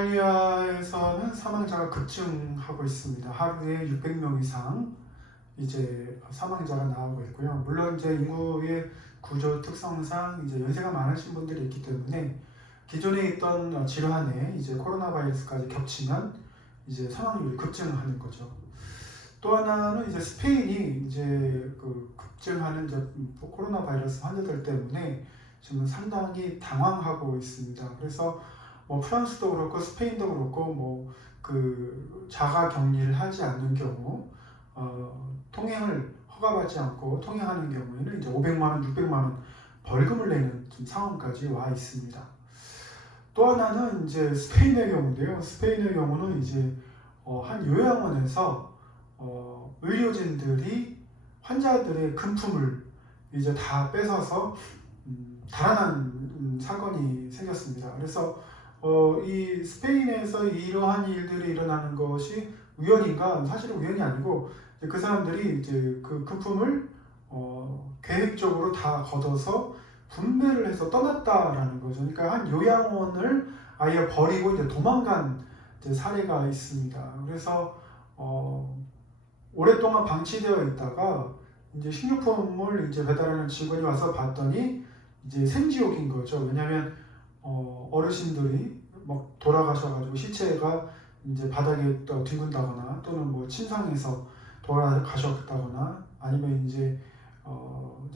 이탈리아에서는 사망자가 급증하고 있습니다. 하루에 600명 이상 이제 사망자가 나오고 있고요. 물론 이제 인구의 구조 특성상 이제 연세가 많으신 분들이 있기 때문에 기존에 있던 질환에 이제 코로나 바이러스까지 겹치면 이제 사망률이 급증하는 거죠. 또 하나는 이제 스페인이 이제 그 급증하는 이제 코로나 바이러스 환자들 때문에 지금 상당히 당황하고 있습니다. 그래서 뭐 프랑스도 그렇고 스페인도 그렇고 뭐 그 자가 격리를 하지 않는 경우 통행을 허가받지 않고 통행하는 경우에는 이제 500만 원, 600만 원 벌금을 내는 좀 상황까지 와 있습니다. 또 하나는 이제 스페인의 경우인데요. 스페인의 경우는 이제 한 요양원에서 의료진들이 환자들의 금품을 이제 다 뺏어서 달아난 사건이 생겼습니다. 그래서 이 스페인에서 이러한 일들이 일어나는 것이 우연인가? 사실은 우연이 아니고 그 사람들이 이제 그 금품을 계획적으로 다 걷어서 분배를 해서 떠났다라는 거죠. 그러니까 한 요양원을 아예 버리고 이제 도망간 이제 사례가 있습니다. 그래서 오랫동안 방치되어 있다가 이제 식료품을 이제 배달하는 직원이 와서 봤더니 이제 생지옥인 거죠. 왜냐하면 어르신들이 막 돌아가셔가지고 시체가 이제 바닥에 또 뒹군다거나 또는 뭐 침상에서 돌아가셨다거나 아니면 이제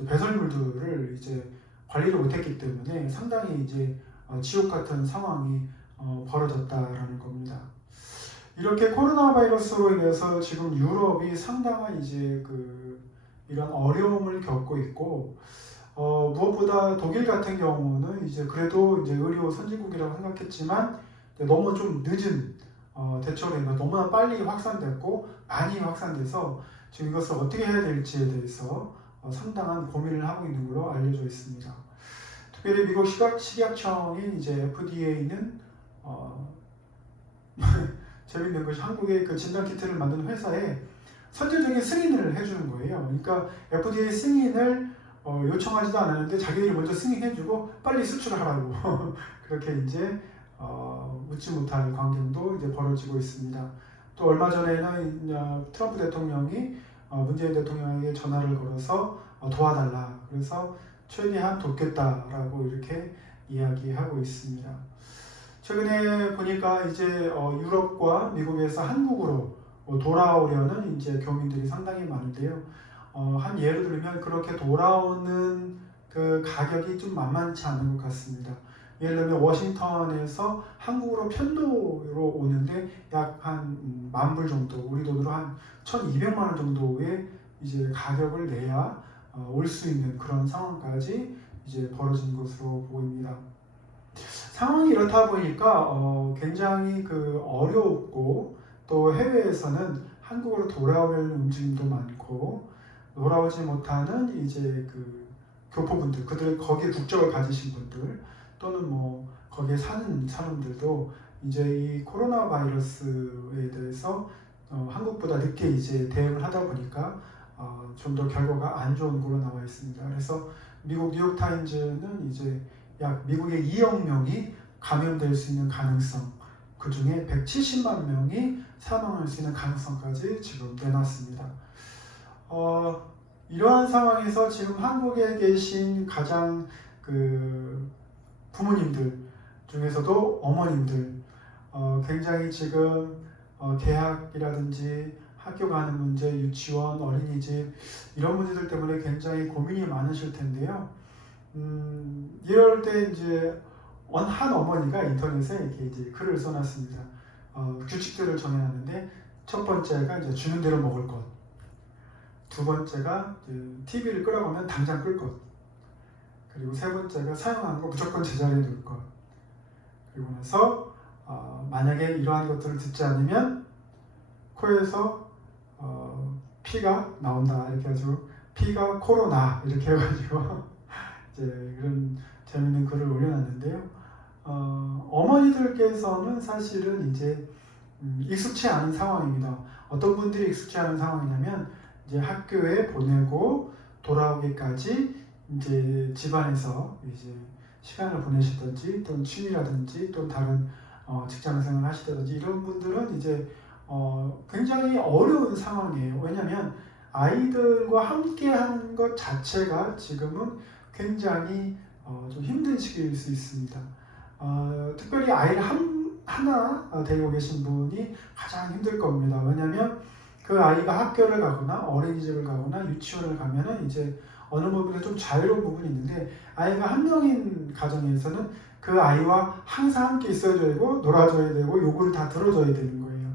배설물들을 이제 관리를 못했기 때문에 상당히 이제 지옥 같은 상황이 벌어졌다라는 겁니다. 이렇게 코로나 바이러스로 인해서 지금 유럽이 상당한 이제 이런 어려움을 겪고 있고 무엇보다 독일 같은 경우는 이제 그래도 이제 의료 선진국이라고 생각했지만 너무 좀 늦은 대처로 인해 너무나 빨리 확산됐고 많이 확산돼서 지금 이것을 어떻게 해야 될지에 대해서 상당한 고민을 하고 있는 걸로 알려져 있습니다. 특별히 미국 식약청인 이제 FDA는 재밌는 것이 한국의 그 진단 키트를 만드는 회사에 선제적인 승인을 해주는 거예요. 그러니까 FDA 승인을 요청하지도 않았는데 자기들이 먼저 승인해주고 빨리 수출을 하라고 그렇게 이제 묻지 못할 광경도 이제 벌어지고 있습니다. 또 얼마 전에는 트럼프 대통령이 문재인 대통령에게 전화를 걸어서 도와달라 그래서 최대한 돕겠다라고 이렇게 이야기하고 있습니다. 최근에 보니까 이제 유럽과 미국에서 한국으로 돌아오려는 이제 교민들이 상당히 많은데요. 한 예를 들면 그렇게 돌아오는 그 가격이 좀 만만치 않은 것 같습니다. 예를 들면 워싱턴에서 한국으로 편도로 오는데 약 한 10,000불 정도, 우리 돈으로 한 1,200만 원 정도의 이제 가격을 내야 올 수 있는 그런 상황까지 이제 벌어진 것으로 보입니다. 상황이 이렇다 보니까 굉장히 어렵고 또 해외에서는 한국으로 돌아오려는 움직임도 많고 돌아오지 못하는 이제 교포분들, 그들 거기에 국적을 가지신 분들 또는 뭐 거기에 사는 사람들도 이제 이 코로나 바이러스에 대해서 한국보다 늦게 이제 대응을 하다 보니까 좀 더 결과가 안 좋은 걸로 나와 있습니다. 그래서 미국 뉴욕타임즈는 이제 약 미국의 2억 명이 감염될 수 있는 가능성, 그 중에 170만 명이 사망할 수 있는 가능성까지 지금 내놨습니다. 이러한 상황에서 지금 한국에 계신 가장 부모님들 중에서도 어머님들 굉장히 지금 대학이라든지 학교 가는 문제, 유치원, 어린이집 이런 문제들 때문에 굉장히 고민이 많으실 텐데요. 이럴 때 이제 한 어머니가 인터넷에 이렇게 이제 글을 써놨습니다. 규칙들을 정해놨는데 첫 번째가 이제 주는 대로 먹을 것, 두 번째가 TV를 끄라고 하면 당장 끌 것, 그리고 세 번째가 사용하는 거 무조건 제자리에 놓을 것, 그리고 나서 만약에 이러한 것들을 듣지 않으면 코에서 피가 나온다 이렇게 해가지고 피가 코로나 이렇게 해가지고 이제 그런 재밌는 글을 올려놨는데요. 어머니들께서는 사실은 이제 익숙치 않은 상황입니다. 어떤 분들이 익숙치 않은 상황이냐면 이제 학교에 보내고 돌아오기까지 이제 집안에서 이제 시간을 보내시든지 또는 취미라든지 또는 다른 직장 생활 하시다든지 이런 분들은 이제 굉장히 어려운 상황이에요. 왜냐하면 아이들과 함께 하는 것 자체가 지금은 굉장히 좀 힘든 시기일 수 있습니다. 특별히 아이를 하나 데리고 계신 분이 가장 힘들 겁니다. 왜냐하면 그 아이가 학교를 가거나 어린이집을 가거나 유치원을 가면은 이제 어느 부분에 좀 자유로운 부분이 있는데, 아이가 한 명인 가정에서는 그 아이와 항상 함께 있어야 되고 놀아줘야 되고 요구를 다 들어줘야 되는 거예요.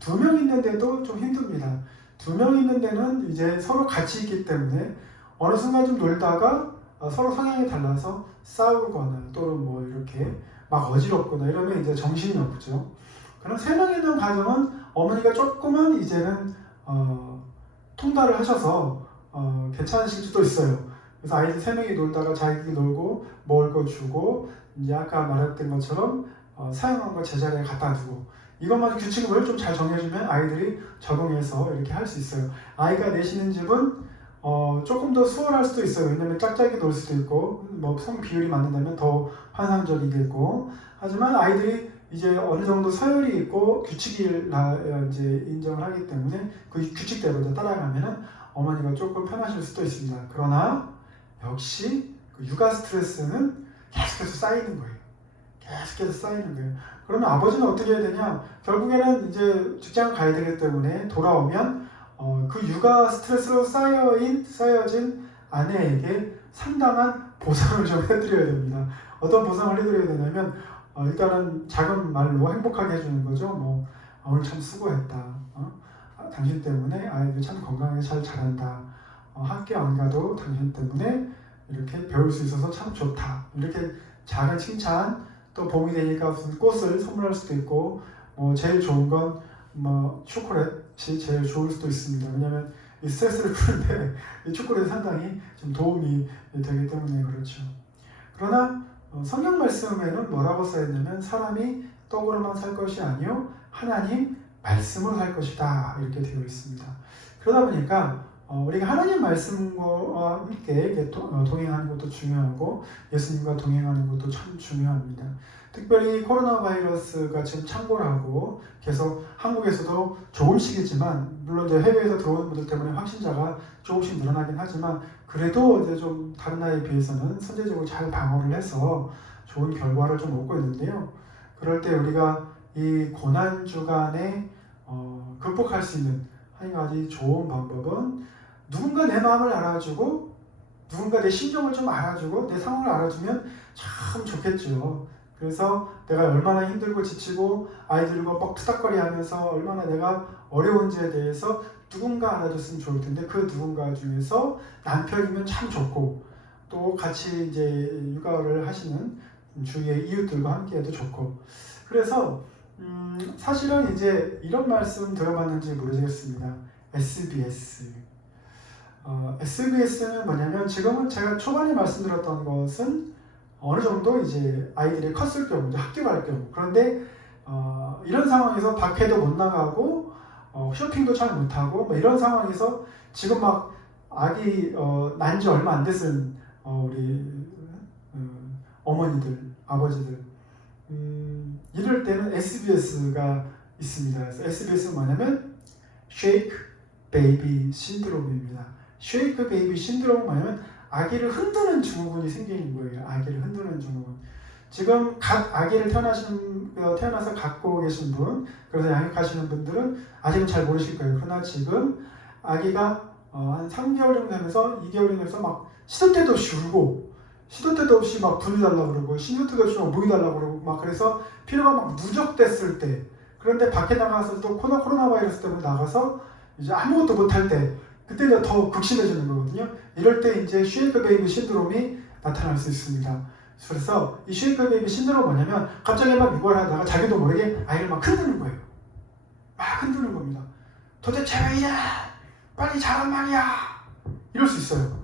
2명 있는데도 좀 힘듭니다. 2명 있는 데는 이제 서로 같이 있기 때문에 어느 순간 좀 놀다가 서로 성향이 달라서 싸우거나 또는 뭐 이렇게 막 어지럽거나 이러면 이제 정신이 없죠. 그럼 3명 있는 가정은 어머니가 조금은 이제는 통달을 하셔서 괜찮으실 수도 있어요. 그래서 아이들 3명이 놀다가 자기 놀고 먹을 거 주고, 이제 아까 말했던 것처럼 사용한 거 제자리에 갖다 두고, 이것만 규칙을 좀 잘 정해주면 아이들이 적응해서 이렇게 할 수 있어요. 아이가 내시는 집은 조금 더 수월할 수도 있어요. 왜냐면 짝짝이 놀 수도 있고, 뭐 성 비율이 맞는다면 더 환상적이겠고, 하지만 아이들이 이제 어느 정도 서열이 있고 규칙을 이제 인정을 하기 때문에 그 규칙대로 이제 따라가면은 어머니가 조금 편하실 수도 있습니다. 그러나 역시 그 육아 스트레스는 계속해서 쌓이는 거예요. 계속해서 쌓이는 거예요. 그러면 아버지는 어떻게 해야 되냐? 결국에는 이제 직장 가야 되기 때문에 돌아오면 그 육아 스트레스로 쌓여진 아내에게 상당한 보상을 좀 해드려야 됩니다. 어떤 보상을 해드려야 되냐면 일단은 작은 말로 행복하게 해주는 거죠. 뭐 오늘 참 수고했다. 당신 때문에 아이들 참 건강하게 잘 자란다. 학교 안 가도 당신 때문에 이렇게 배울 수 있어서 참 좋다. 이렇게 작은 칭찬, 또 봄이 되니까 무슨 꽃을 선물할 수도 있고, 제일 좋은 건 뭐 초콜릿이 제일 좋을 수도 있습니다. 왜냐하면 이 스트레스를 푸는데 이 초콜릿이 상당히 좀 도움이 되기 때문에 그렇죠. 그러나 성경 말씀에는 뭐라고 써있냐면 사람이 떡으로만 살 것이 아니요 하나님 말씀으로 살 것이다, 이렇게 되어 있습니다. 그러다 보니까 우리가 하나님 말씀과 함께 동행하는 것도 중요하고 예수님과 동행하는 것도 참 중요합니다. 특별히 코로나 바이러스가 지금 창궐 하고 계속 한국에서도 좋은 시기지만, 물론 이제 해외에서 들어오는 분들 때문에 확진자가 조금씩 늘어나긴 하지만, 그래도 이제 좀 다른 나라에 비해서는 선제적으로 잘 방어를 해서 좋은 결과를 좀 얻고 있는데요. 그럴 때 우리가 이 고난 주간에 극복할 수 있는 한 가지 좋은 방법은, 누군가 내 마음을 알아주고 누군가 내 심정을 좀 알아주고 내 상황을 알아주면 참 좋겠죠. 그래서 내가 얼마나 힘들고 지치고 아이들과 막 투닥거리 하면서 얼마나 내가 어려운지에 대해서 누군가 알아줬으면 좋을 텐데, 그 누군가 중에서 남편이면 참 좋고, 또 같이 이제 육아를 하시는 주위의 이웃들과 함께 해도 좋고. 그래서 사실은 이제 이런 말씀 들어봤는지 모르겠습니다. SBS는 뭐냐면, 지금은 제가 초반에 말씀드렸던 것은 어느 정도 이제 아이들이 컸을 경우, 이제 학교 갈 경우, 그런데 이런 상황에서 밖에도 못 나가고 쇼핑도 잘 못하고 뭐 이런 상황에서 지금 막 아기 난 지 얼마 안 됐은 우리 어머니들, 아버지들, 이럴 때는 SBS가 있습니다. 그래서 SBS는 뭐냐면 Shake Baby 신드롬입니다. Shake Baby 신드롬은 뭐냐면 아기를 흔드는 증후군이 생기는 거예요. 아기를 흔드는 증후군. 지금 각 아기를 태어나서 갖고 계신 분, 그래서 양육하시는 분들은 아직은 잘 모르실 거예요. 그러나 지금 아기가 한 3개월 정도 되면서 2개월이 되면서 막 시도 때도 없이 울고, 시도 때도 없이 막 분이 달라고 그러고, 시도 때도 없이 막 목이 달라고 그러고, 막 그래서 피로가 막 누적됐을 때, 그런데 밖에 나가서 또 코로나 바이러스 때문에 나가서 이제 아무것도 못할 때, 그때 더 극심해지는 거거든요. 이럴 때 이제 쉐이크 베이비 신드롬이 나타날 수 있습니다. 그래서 이 쉐이크 베이비 신드롬은 뭐냐면, 갑자기 막 육아를 하다가 자기도 모르게 아이를 막 흔드는 거예요. 막 흔드는 겁니다. 도대체 왜 이래? 빨리 자란 말이야! 이럴 수 있어요.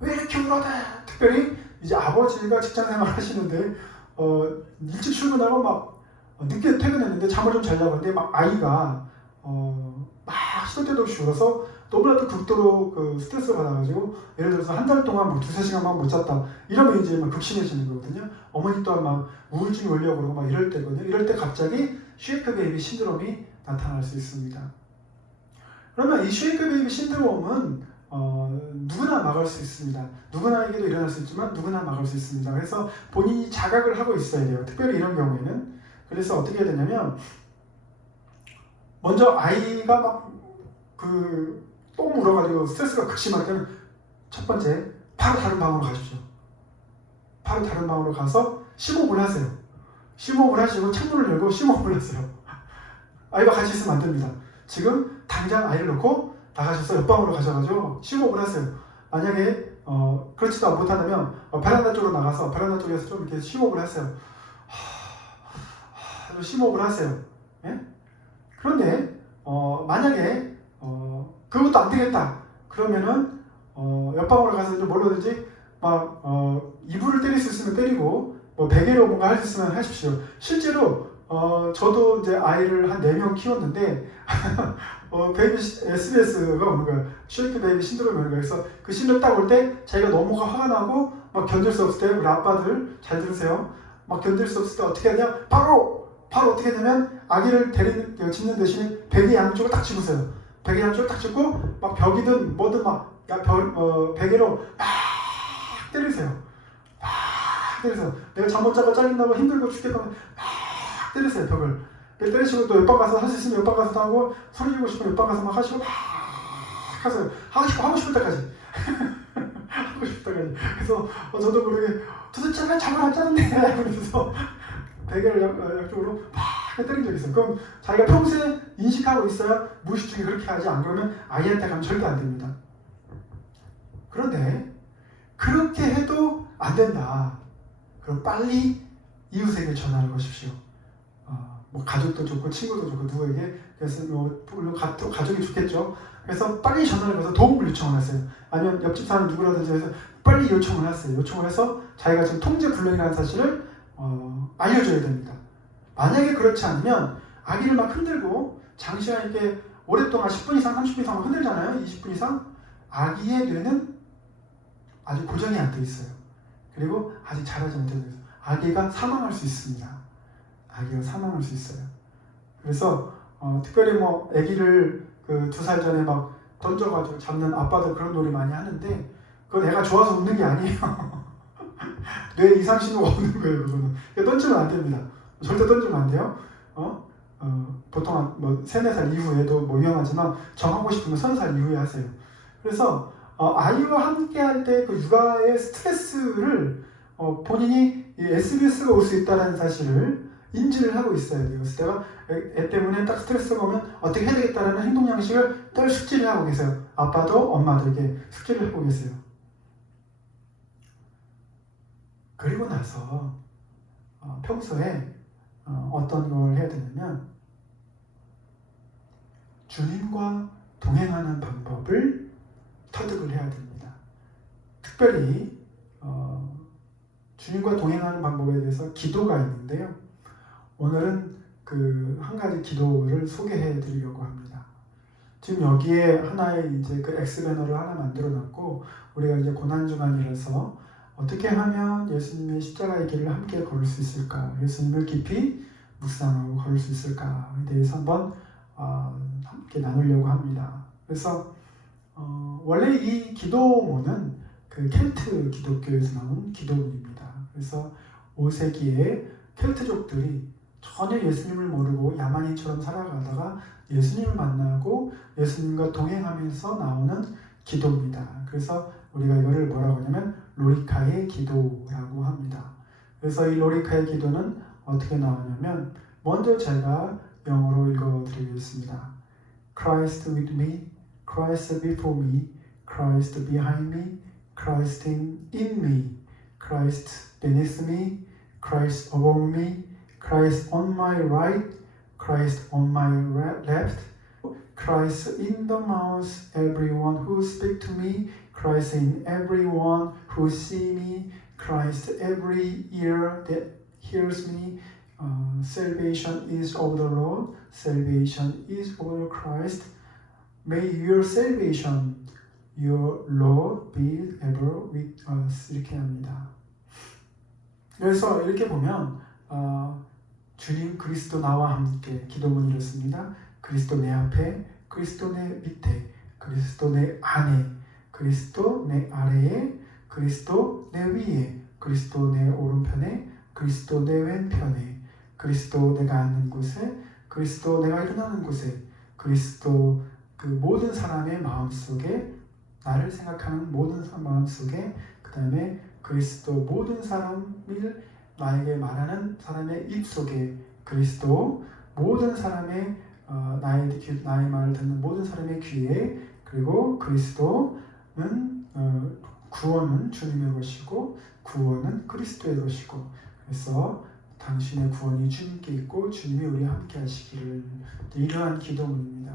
왜 이렇게 울어대? 특별히 이제 아버지가 직장 생활 하시는데 일찍 출근하고 막 늦게 퇴근했는데 잠을 좀 자려고 하는데 막 아이가 막 시도 때도 없이 울어서 너무나도 극도로 그 스트레스를 받아가지고 예를 들어서 한 달 동안 뭐 2~3시간만 못 잤다 이러면 이제 막 극심해지는 거거든요. 어머니 또한 막 우울증이 올려고 그러고 막 이럴 때거든요. 이럴 때 갑자기 쉐이크 베이비 신드롬이 나타날 수 있습니다. 그러면 이 쉐이크 베이비 신드롬은 누구나 막을 수 있습니다. 누구나에게도 일어날 수 있지만 누구나 막을 수 있습니다. 그래서 본인이 자각을 하고 있어야 돼요. 특별히 이런 경우에는. 그래서 어떻게 해야 되냐면 먼저 아이가 막 똥 울어가지고 스트레스가 극심할 때는 첫 번째 바로 다른 방으로 가십시오. 바로 다른 방으로 가서 심호흡을 하세요. 심호흡을 하시고 창문을 열고 심호흡을 하세요. 아이가 같이 있으면 안 됩니다. 지금 당장 아이를 놓고 나가셔서 옆방으로 가셔가지고 심호흡을 하세요. 만약에 그렇지도 못한다면 베란다 쪽으로 나가서 베란다 쪽에서 좀 이렇게 심호흡을 하세요. 심호흡을 하세요. 예? 그런데 만약에 그것도 안 되겠다. 그러면은 옆방으로 가서 좀 뭐라든지 막 이불을 때릴 수 있으면 때리고 뭐 베개로 뭔가 할 수 있으면 하십시오. 실제로 저도 이제 아이를 한 4명 키웠는데 베이비 SBS가 오는 거야. 쉐이크 베이비 신드롬이 오는 거야. 그래서 그 신드롬 딱 올 때 자기가 너무 화가 나고 막 견딜 수 없을 때 우리 아빠들 잘 들으세요. 막 견딜 수 없을 때 어떻게 하냐? 바로 어떻게 하냐면 아기를 짚는 대신에 베개 양쪽을 딱 짚으세요. 베개 양쪽을 딱 짚고 막 벽이든 뭐든 막 베개로 막 때리세요. 막 때리세요. 내가 잠 못 자고 짜증나고 힘들고 죽겠다면 막 때리세요. 벽을. 때리시고 또 옆방 가서 할 수 있으면 옆방 가서 하고 소리 지르고 싶으면 옆방 가서 막 하시고 막 하세요. 하고 싶을 때까지. 하고 싶을 때까지. 그래서 저도 모르게 도대체 잠을 안 자는데 그러면서 베개를 양쪽으로 막 때린 적이 있어요. 그럼 자기가 평소에 인식하고 있어야 무의식 중에 그렇게 하지, 안 그러면 아이한테 가면 절대 안 됩니다. 그런데 그렇게 해도 안 된다. 그럼 빨리 이웃에게 전화를 거십시오. 뭐 가족도 좋고 친구도 좋고 누구에게, 그래서 물론 가족이 좋겠죠. 그래서 빨리 전화를 걸어서 도움을 요청을 하세요. 아니면 옆집 사는 누구라든지 해서 빨리 요청을 하세요. 요청을 해서 자기가 지금 통제 불능이라는 사실을 알려줘야 됩니다. 만약에 그렇지 않으면 아기를 막 흔들고 장시간 이렇게 오랫동안 10분 이상, 30분 이상 흔들잖아요. 20분 이상. 아기의 뇌는 아주 고정이 안 돼 있어요. 그리고 아직 자라지 못해서 아기가 사망할 수 있습니다. 아기가 사망할 수 있어요. 그래서 특별히 뭐 아기를 그 2살 전에 막 던져가지고 잡는 아빠들 그런 놀이 많이 하는데 그건 애가 좋아서 웃는 게 아니에요. 뇌 이상 신호가 없는 거예요. 그거는 던지면 안 됩니다. 절대 던지면 안 돼요. 보통 뭐 3~4살 이후에도 뭐 위험하지만 정하고 싶으면 30살 이후에 하세요. 그래서 아이와 함께 할 때 그 육아의 스트레스를 본인이 SBS가 올 수 있다는 사실을 인지를 하고 있어야 돼요. 그래서 내가 애 때문에 딱 스트레스가 오면 어떻게 해야 되겠다라는 행동 양식을 늘 숙지를 하고 계세요. 아빠도 엄마들에게 숙지를 하고 계세요. 그리고 나서 평소에 어떤 걸 해야 되냐면 주님과 동행하는 방법을 터득을 해야 됩니다. 특별히 주님과 동행하는 방법에 대해서 기도가 있는데요. 오늘은 그 한 가지 기도를 소개해 드리려고 합니다. 지금 여기에 하나의 이제 그 X배너를 하나 만들어 놨고, 우리가 이제 고난주간이라서 어떻게 하면 예수님의 십자가의 길을 함께 걸을 수 있을까? 예수님을 깊이 묵상하고 걸을 수 있을까에 대해서 한번 함께 나누려고 합니다. 그래서 원래 이 기도문은 그 켈트 기독교에서 나온 기도문입니다. 그래서 5세기에 켈트족들이 전혀 예수님을 모르고 야만인처럼 살아가다가 예수님을 만나고 예수님과 동행하면서 나오는 기도입니다. 그래서 우리가 이거를 뭐라고 하냐면 로리카의 기도라고 합니다. 그래서 이 로리카의 기도는 어떻게 나오냐면, 먼저 제가 영어로 읽어드리겠습니다. Christ with me, Christ before me, Christ behind me, Christ in me, Christ beneath me, Christ above me, Christ on my right, Christ on my left, Christ in the mouth, everyone who speaks to me, Christ in everyone who sees me, Christ every ear that hears me. Salvation is of the Lord, salvation is of Christ. May your salvation, your Lord be ever with us. 이렇게 합니다. 그래서 이렇게 보면 주님 그리스도 나와 함께 기도문이 이렇습니다. 그리스도 내 앞에, 그리스도 내 밑에, 그리스도 내 안에, 그리스도 내 아래에, 그리스도 내 위에, 그리스도 내 오른편에, 그리스도 내 왼편에, 그리스도 내가 앉는 곳에, 그리스도 내가 일어나는 곳에, 그리스도 그 모든 사람의 마음속에, 나를 생각하는 모든 마음속에, 그 다음에 그리스도 모든 사람을 나에게 말하는 사람의 입속에, 그리스도 모든 사람의 나의 말을 듣는 모든 사람의 귀에, 그리고 그리스도는 구원은 주님의 것이고 구원은 그리스도의 것이고, 그래서 당신의 구원이 주님께 있고 주님이 우리와 함께 하시기를, 이러한 기도문입니다.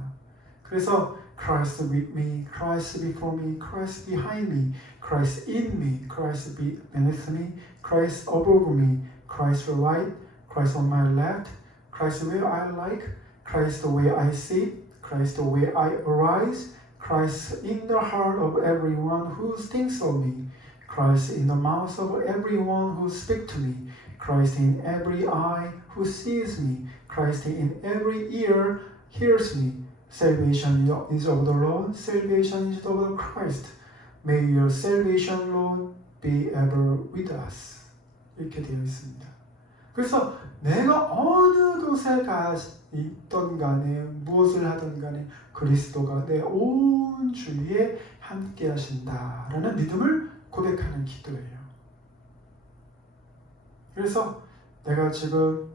그래서 Christ with me, Christ before me, Christ behind me, Christ in me, Christ beneath me, Christ above me, Christ right, Christ on my left, Christ where I like, Christ where I sit, Christ where I arise, Christ in the heart of everyone who thinks of me, Christ in the mouth of everyone who speaks to me, Christ in every eye who sees me, Christ in every ear hears me. Salvation is of the Lord, salvation is of the Christ. May your salvation, Lord, be ever with us. 이렇게 되어 있습니다. 그래서 내가 어느 곳에 있던 간에 무엇을 하던 간에 그리스도가 내 온 주위에 함께 하신다라는 믿음을 고백하는 기도예요. 그래서 내가 지금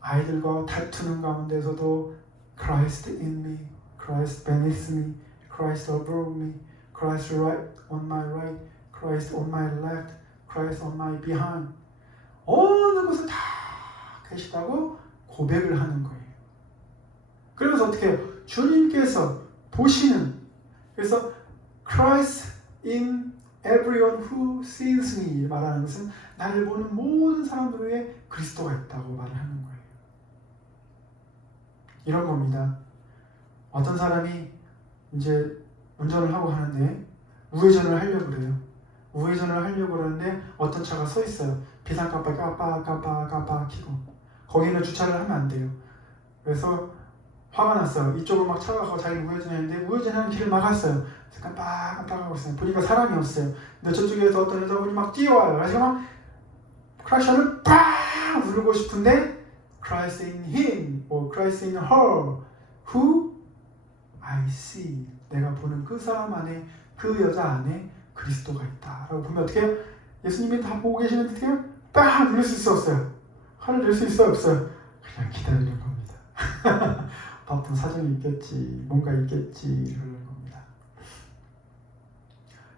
아이들과 다투는 가운데서도 Christ in me, Christ beneath me, Christ above me, Christ right on my right, Christ on my left, Christ on my behind. 어느 곳에 다 계시다고 고백을 하는 거예요. 그러면서 어떻게 해요? 주님께서 보시는, 그래서 Christ in everyone who sees me 말하는 것은 나를 보는 모든 사람들 위에 그리스도가 있다고 말을 하는 거예요. 이런 겁니다. 어떤 사람이 이제 운전을 하고 하는데 우회전을 하려고 그래요. 우회전을 하려고 그러는데 어떤 차가 서 있어요. 비상깜빡이 깜빡 켜고. 거기는 주차를 하면 안 돼요. 그래서 화가 났어요. 이쪽으로 막 차가 가고 자기는 우회전했는데 우회전하는 길을 막았어요. 그래서 깜빡하고 있어요. 보니까 사람이 없어요. 근데 저쪽에서 어떤 여자분이 막 뛰어와요. 그래서 막 크락션을 팍 누르고 싶은데 Christ in him or Christ in her who I see, 내가 보는 그 사람 안에, 그 여자 안에 그리스도가 있다라고 보면 어떻게 해요? 예수님이 다 보고 계시는데 어떻게 해요? 빡 누를 수 있었어요. 화를 낼 수 있어요? 없어요? 그냥 기다리는 겁니다. 바쁜 사정이 있겠지, 뭔가 있겠지 이러는 겁니다.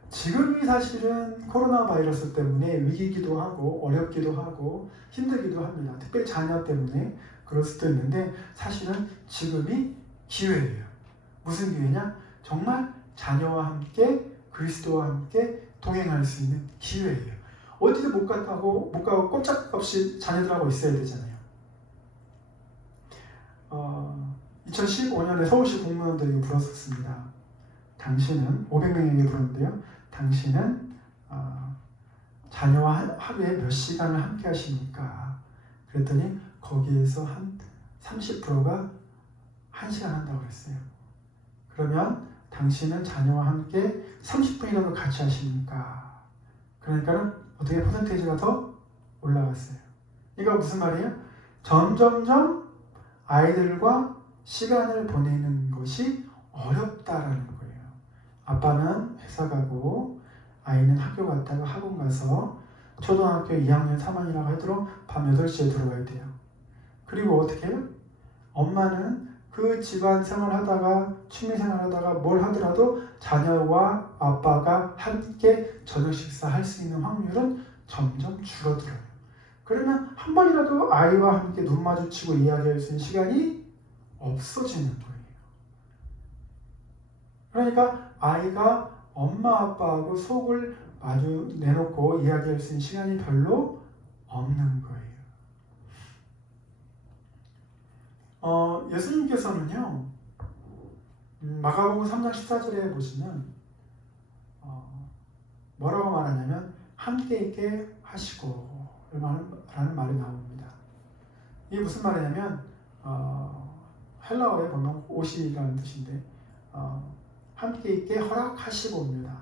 지금이 사실은 코로나 바이러스 때문에 위기기도 하고 어렵기도 하고 힘들기도 합니다. 특별히 자녀 때문에 그럴 수도 있는데 사실은 지금이 기회예요. 무슨 기회냐? 정말 자녀와 함께 그리스도와 함께 동행할 수 있는 기회예요. 어디도 못 가고 꼼짝없이 자녀들하고 있어야 되잖아요. 2015년에 서울시 공무원들에게 물었었습니다. 당신은 500명에게 물었는데요. 당신은 자녀와 하루에 몇 시간을 함께 하십니까? 그랬더니 거기에서 한 30%가 1시간 한다고 그랬어요. 그러면 당신은 자녀와 함께 30분이라도 같이 하십니까? 그러니까 어떻게 퍼센테이지가 더 올라갔어요. 이거 무슨 말이에요? 점점점 아이들과 시간을 보내는 것이 어렵다라는 거예요. 아빠는 회사 가고 아이는 학교 갔다가 학원 가서 초등학교 2학년 3학년이라고 하도록 밤 8시에 들어와야 돼요. 그리고 어떻게 해요? 엄마는 그 집안 생활하다가 취미생활하다가 뭘 하더라도 자녀와 아빠가 함께 저녁 식사할 수 있는 확률은 점점 줄어들어요. 그러면 한 번이라도 아이와 함께 눈 마주치고 이야기할 수 있는 시간이 없어지는 거예요. 그러니까 아이가 엄마 아빠하고 속을 마주 내놓고 이야기할 수 있는 시간이 별로 없는 거예요. 예수님께서는요, 마가복음 3장 14절에 보시면 뭐라고 말하냐면 함께 있게 하시고 라는 말이 나옵니다. 이게 무슨 말이냐면 헬라어에 보면 옷이라는 뜻인데 함께 있게 허락하시고입니다.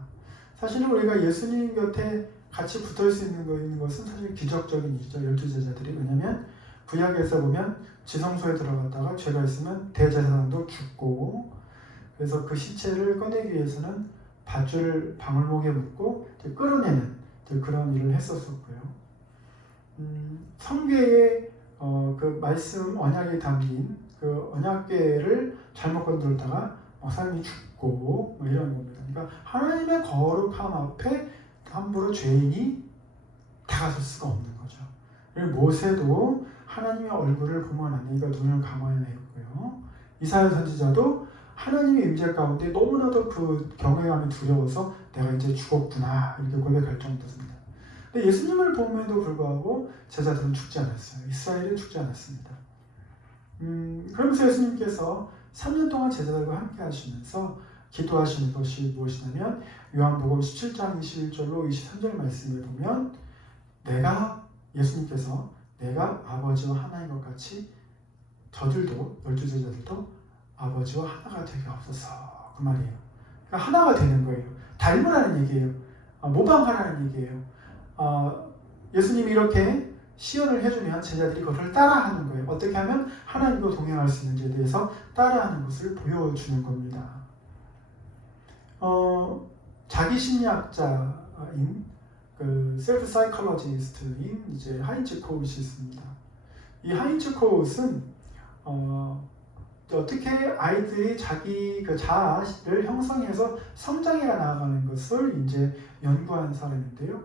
사실은 우리가 예수님 곁에 같이 붙을 수 있는 것은 사실 기적적인 일이죠. 12제자들이. 왜냐하면 구약에서 보면 지성소에 들어갔다가 죄가 있으면 대제사장도 죽고, 그래서 그 시체를 꺼내기 위해서는 밧줄을 방울목에 묶고 끌어내는 그런 일을 했었었고요. 성계에 그 말씀 언약이 담긴 그 언약궤를 잘못 건드렸다가 목사님이 죽고 뭐 이런 겁니다. 그러니까 하나님의 거룩함 앞에 함부로 죄인이 다가설 수가 없는 거죠. 그리고 모세도 하나님의 얼굴을 보면 안 되니까 눈을 감아내었고요. 이사야 선지자도 하나님의 임재 가운데 너무나도 그 경외감이 두려워서 내가 이제 죽었구나 이렇게 고백할 정도입니다. 근데 예수님을 봄에도 불구하고 제자들은 죽지 않았어요. 이스라엘은 죽지 않았습니다. 그러면서 예수님께서 3년 동안 제자들과 함께 하시면서 기도하시는 것이 무엇이냐면 요한복음 17장 21절로 23절 말씀을 보면 예수님께서 내가 아버지와 하나인 것 같이 저들도 12제자들도 아버지와 하나가 되게 없어서 그 말이에요. 그러니까 하나가 되는 거예요. 닮으라는 얘기예요. 모방하라는 얘기예요. 예수님이 이렇게 시연을 해주면 제자들이 그것을 따라하는 거예요. 어떻게 하면 하나님과 동행할 수 있는지에 대해서 따라하는 것을 보여주는 겁니다. 자기 심리학자인 그 셀프 사이콜로지스트인 이제 하인츠 코웃이 있습니다. 이 하인츠 코웃은 어떻게 아이들이 자기 그 자아를 형성해서 성장해 나가는 것을 이제 연구한 사람인데요.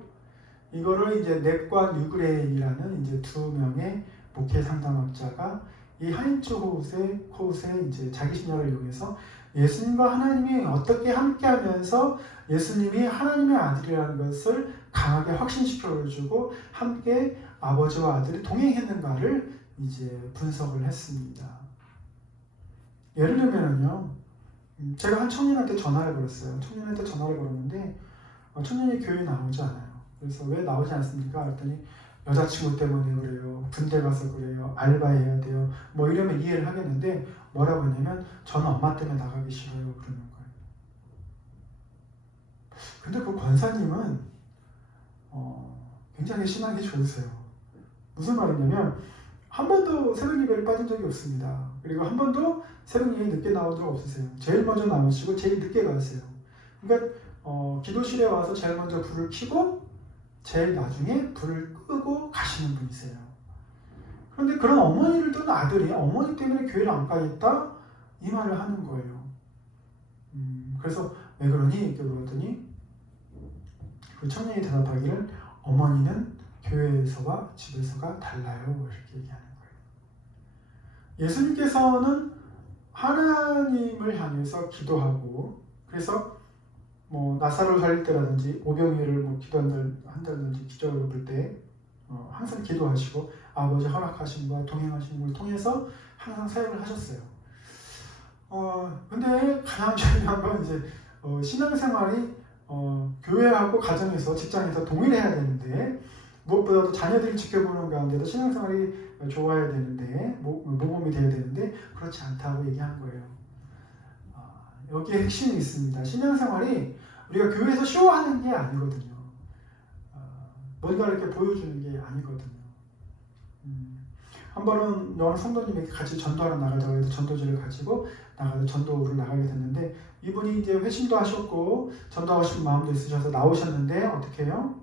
이거를 이제 넷과 뉴그레이라는 이제 두 명의 목회 상담학자가 이 하인츠 코웃의 이제 자기 심리학을 이용해서 예수님과 하나님이 어떻게 함께하면서 예수님이 하나님의 아들이라는 것을 강하게 확신시켜주고 함께 아버지와 아들이 동행했는가를 이제 분석을 했습니다. 예를 들면은요, 제가 한 청년한테 전화를 걸었어요. 청년한테 전화를 걸었는데 청년이 교회에 나오지 않아요. 그래서 왜 나오지 않습니까? 그랬더니 여자친구 때문에 그래요. 군대 가서 그래요. 알바해야 돼요. 뭐 이러면 이해를 하겠는데 뭐라고 했냐면 저는 엄마 때문에 나가기 싫어요. 그러는 거예요. 근데 그 권사님은 굉장히 신앙이 좋으세요. 무슨 말이냐면 한 번도 새벽 예배를 빠진 적이 없습니다. 그리고 한 번도 새벽 예배 늦게 나온 적 없으세요. 제일 먼저 나오시고 제일 늦게 가세요. 그러니까 기도실에 와서 제일 먼저 불을 켜고 제일 나중에 불을 끄고 가시는 분이세요. 그런데 그런 어머니를 둔 아들이 어머니 때문에 교회를 안 가겠다? 이 말을 하는 거예요. 그래서 왜 그러니? 이렇게 물었더니 그 청년이 대답하기를 어머니는 교회에서와 집에서가 달라요. 이렇게 얘기하는 거예요. 예수님께서는 하나님을 향해서 기도하고 그래서 뭐 나사로를 살릴 때라든지 오병이어를 뭐 기도한다든지 기적을 볼 때 항상 기도하시고 아버지 허락하심과 동행하신 걸 통해서 항상 사역을 하셨어요. 근데 가장 중요한 건 이제 신앙생활이 교회하고 가정에서 직장에서 동일해야 되는데 무엇보다도 자녀들이 지켜보는 가운데도 신앙생활이 좋아야 되는데 모범이 돼야 되는데 그렇지 않다고 얘기한 거예요. 여기에 핵심이 있습니다. 신앙생활이 우리가 교회에서 쇼하는 게 아니거든요. 뭔가 이렇게 보여주는 게 아니거든요. 한 번은 어느 성도님이 같이 전도하러 나가자고 해서 전도지를 가지고 나가서 전도를 나가게 됐는데 이분이 이제 회심도 하셨고 전도하고 싶은 마음도 있으셔서 나오셨는데 어떻게 해요?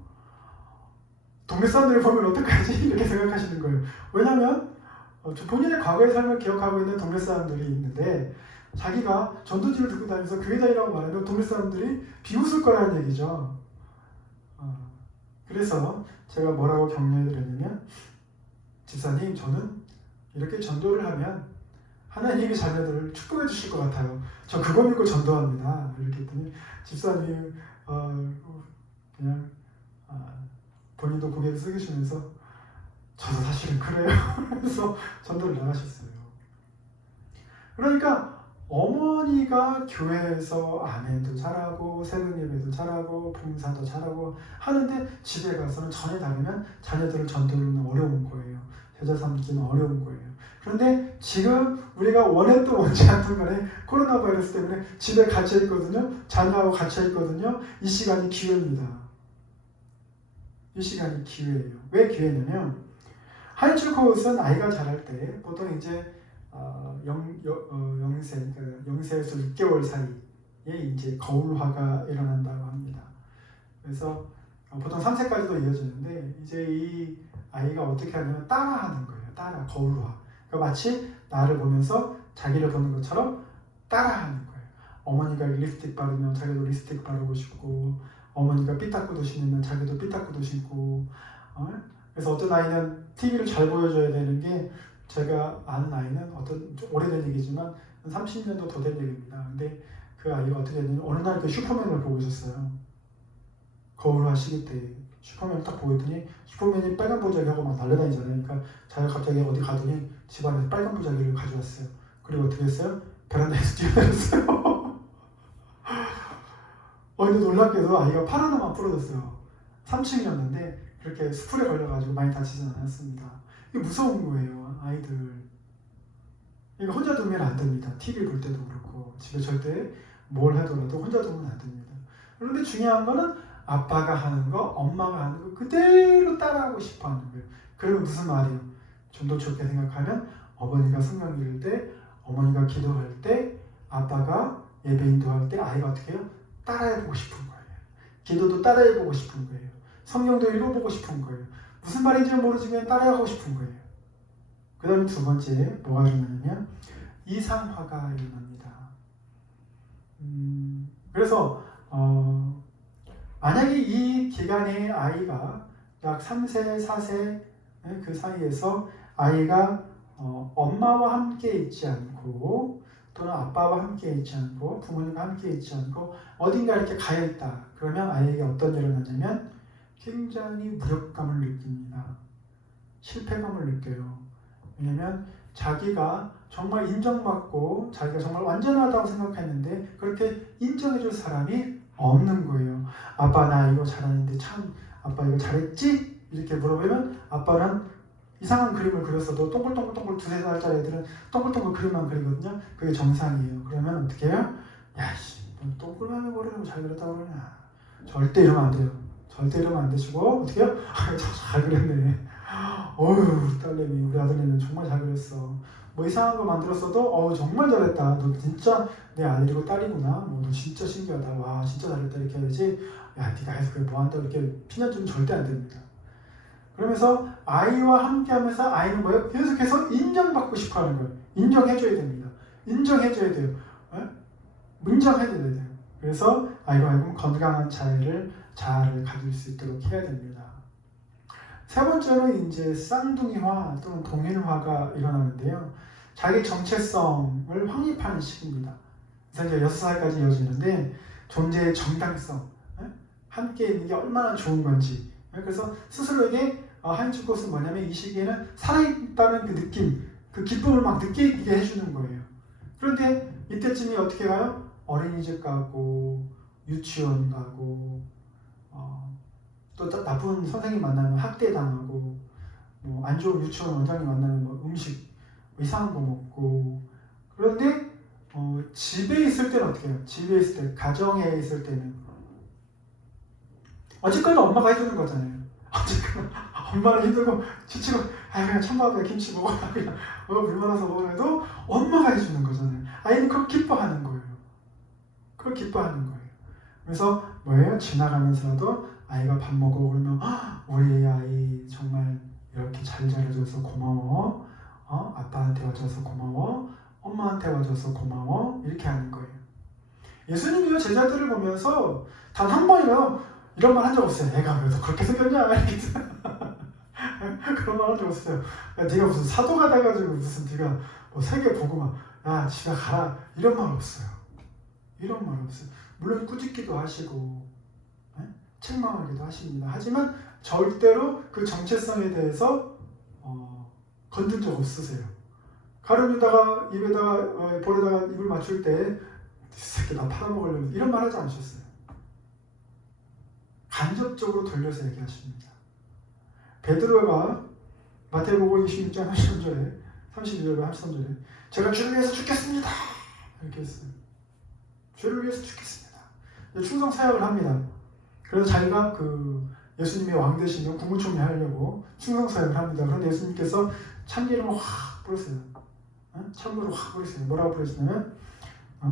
동네 사람들이 보면 어떡하지? 이렇게 생각하시는 거예요. 왜냐하면 본인의 과거의 삶을 기억하고 있는 동네 사람들이 있는데 자기가 전도지를 들고 다니면서 교회 다니라고 말하면 동네 사람들이 비웃을 거라는 얘기죠. 그래서 제가 뭐라고 격려해드렸냐면 집사님 저는 이렇게 전도를 하면 하나님이 자녀들을 축복해 주실 것 같아요. 저 그거 믿고 전도합니다. 이렇게 했더니 집사님 그냥 본인도 고개를 숙이시면서 저도 사실은 그래요. 그래서 전도를 나가셨어요. 그러니까 어머니가 교회에서 아멘도 잘하고 새벽 예배도 잘하고 봉사도 잘하고 하는데 집에 가서는 전혀 다르면 자녀들을 전도하는 어려운 거예요. 제자 삼기는 어려운 거예요. 그런데 지금 우리가 원했든 원치 않든 간에 코로나 바이러스 때문에 집에 갇혀 있거든요. 자녀하고 갇혀 있거든요. 이 시간이 기회입니다. 이 시간이 기회예요. 왜 기회냐면 하이츠코웃은 아이가 자랄 때 보통 이제 영세에서 6개월 사이에 이제 거울화가 일어난다고 합니다. 그래서 보통 3세까지도 이어지는데 이제 이 아이가 어떻게 하냐면 따라하는 거예요. 따라 거울화. 그러니까 마치 나를 보면서 자기를 보는 것처럼 따라하는 거예요. 어머니가 립스틱 바르면 자기도 립스틱 바르고 싶고, 어머니가 삐딱구도 신으면 자기도 삐딱구도 신고. 그래서 어떤 아이는 TV를 잘 보여줘야 되는 게, 제가 아는 아이는 어떤 좀 오래된 얘기지만 30년도 더 된 얘기입니다. 근데 그 아이가 어떻게 했냐면 어느 날 그 슈퍼맨을 보고 있었어요. 거울화 시기 때 슈퍼맨을 딱 보고 있더니 슈퍼맨이 빨간 보자기하고 막 날아다니잖아요. 그러니까 자기가 갑자기 어디 가더니 집안에서 빨간 보자기를 가져왔어요. 그리고 어떻게 했어요? 베란다에서 뛰어내렸어요. 근데 놀랍게도 아이가 팔 하나만 부러졌어요. 3층이었는데 그렇게 수풀에 걸려가지고 많이 다치지는 않았습니다. 이게 무서운 거예요, 아이들. 이거 혼자 두면 안 됩니다. TV 볼 때도 그렇고 집에 절대 뭘 하더라도 혼자 두면 안 됩니다. 그런데 중요한 거는 아빠가 하는 거, 엄마가 하는 거 그대로 따라하고 싶어 하는 거예요. 그러면 무슨 말이에요? 좀 더 좋게 생각하면 어머니가 성경 읽을 때, 어머니가 기도할 때, 아빠가 예배 인도할 때 아이가 어떻게 해요? 따라해보고 싶은 거예요. 기도도 따라해보고 싶은 거예요. 성경도 읽어보고 싶은 거예요. 무슨 말인지 모르지만 따라하고 싶은 거예요. 그 다음에 두 번째 뭐가 중요하냐면 이상화가 일어납니다. 그래서 만약에 이 기간에 아이가 약 3세, 4세 그 사이에서 아이가 엄마와 함께 있지 않고 또는 아빠와 함께 있지 않고 부모님과 함께 있지 않고 어딘가 이렇게 가야 있다. 그러면 아이에게 어떤 일이 일어나냐면 굉장히 무력감을 느낍니다. 실패감을 느껴요. 왜냐하면 자기가 정말 인정받고 자기가 정말 완전하다고 생각했는데 그렇게 인정해줄 사람이 없는 거예요. 아빠 나 이거 잘하는데 참 아빠 이거 잘했지? 이렇게 물어보면 아빠는 이상한 그림을 그렸어도 동글동글 두세 살짜리 애들은 동글동글 그림만 그리거든요. 그게 정상이에요. 그러면 어떻게 해요? 야씨 동글만 그리고 잘 그렸다고 그러냐. 절대 이러면 안 돼요. 절대 이러면 안 되시고 어떻게 해요? 잘 그렸네. 어휴 우리 딸내미 우리 아들내미는 정말 잘 그렸어. 뭐 이상한 거 만들었어도 정말 잘했다. 너 진짜 내 아들이고 딸이구나. 너 진짜 신기하다. 와 진짜 잘했다 이렇게 해야지. 야 네가 해서 그래 뭐한다 이렇게 피난주면 절대 안 됩니다. 그러면서 아이와 함께하면서 아이는 뭐예요? 계속해서 인정받고 싶어하는 거예요. 인정해줘야 됩니다. 인정해줘야 돼요. 인정해줘야 돼요. 그래서 아이가 건강한 자아를 가질 수 있도록 해야 됩니다. 세 번째로 이제 쌍둥이화 또는 동일화가 일어나는데요. 자기 정체성을 확립하는 시기입니다. 그래서 이제 6살까지 이어지는데 존재의 정당성, 함께 있는 게 얼마나 좋은 건지. 그래서 스스로에게 하이츠콧은 뭐냐면 이 시기에는 살아있다는 그 느낌, 그 기쁨을 막 느끼게 해주는 거예요. 그런데 이때쯤이 어떻게 가요? 어린이집 가고 유치원 가고 또 나쁜 선생님 만나면 학대당하고 뭐 안 좋은 유치원 원장님 만나면 뭐 음식 이상한 거 먹고. 그런데 집에 있을 때는 어떻게 해요? 집에 있을 때, 가정에 있을 때는 어쨌거나 엄마가 해주는 거잖아요. 어쨌거나 엄마는 힘들고 지치고 그냥 찬밥에 김치 먹어라 그냥 불만 와서 먹으라도 엄마가 해주는 거잖아요. 아이는 그걸 기뻐하는 거예요. 그걸 기뻐하는 거예요. 그래서 뭐예요? 지나가면서라도 아이가 밥 먹어 그러면 우리 아이 정말 이렇게 잘 자라줘서 고마워. 아빠한테 와줘서 고마워. 엄마한테 와줘서 고마워. 이렇게 하는 거예요. 예수님이요 제자들을 보면서 단 한 번이라도 이런 말 한 적 없어요. 애가 왜 너 그렇게 생겼냐? 그런 말 한 적 없어요. 야, 네가 무슨 사도가 돼가지고 무슨 네가 뭐 세계 보고 막 야 집에 가라 이런 말 없어요. 이런 말 없어요. 물론 꾸짖기도 하시고 책망하기도 하십니다. 하지만 절대로 그 정체성에 대해서 건든 적 없으세요. 가룟에다가 입에다가 볼에다가 입을 맞출 때 이 새끼 나 팔아먹으려고 이런 말 하지 않으셨어요. 간접적으로 돌려서 얘기하십니다. 베드로가 마태복음 26장 33절에 32절과 33절에 제가 주를 위해서 죽겠습니다 이렇게 했어요. 주를 위해서 죽겠습니다. 충성 사역을 합니다. 그래서 자기가 예수님의 왕 되시면 국무총리 하려고 충성 사역을 합니다. 그런데 예수님께서 참기름을 확 뿌렸어요. 찬물을 확 뿌렸어요. 뭐라고 뿌렸냐면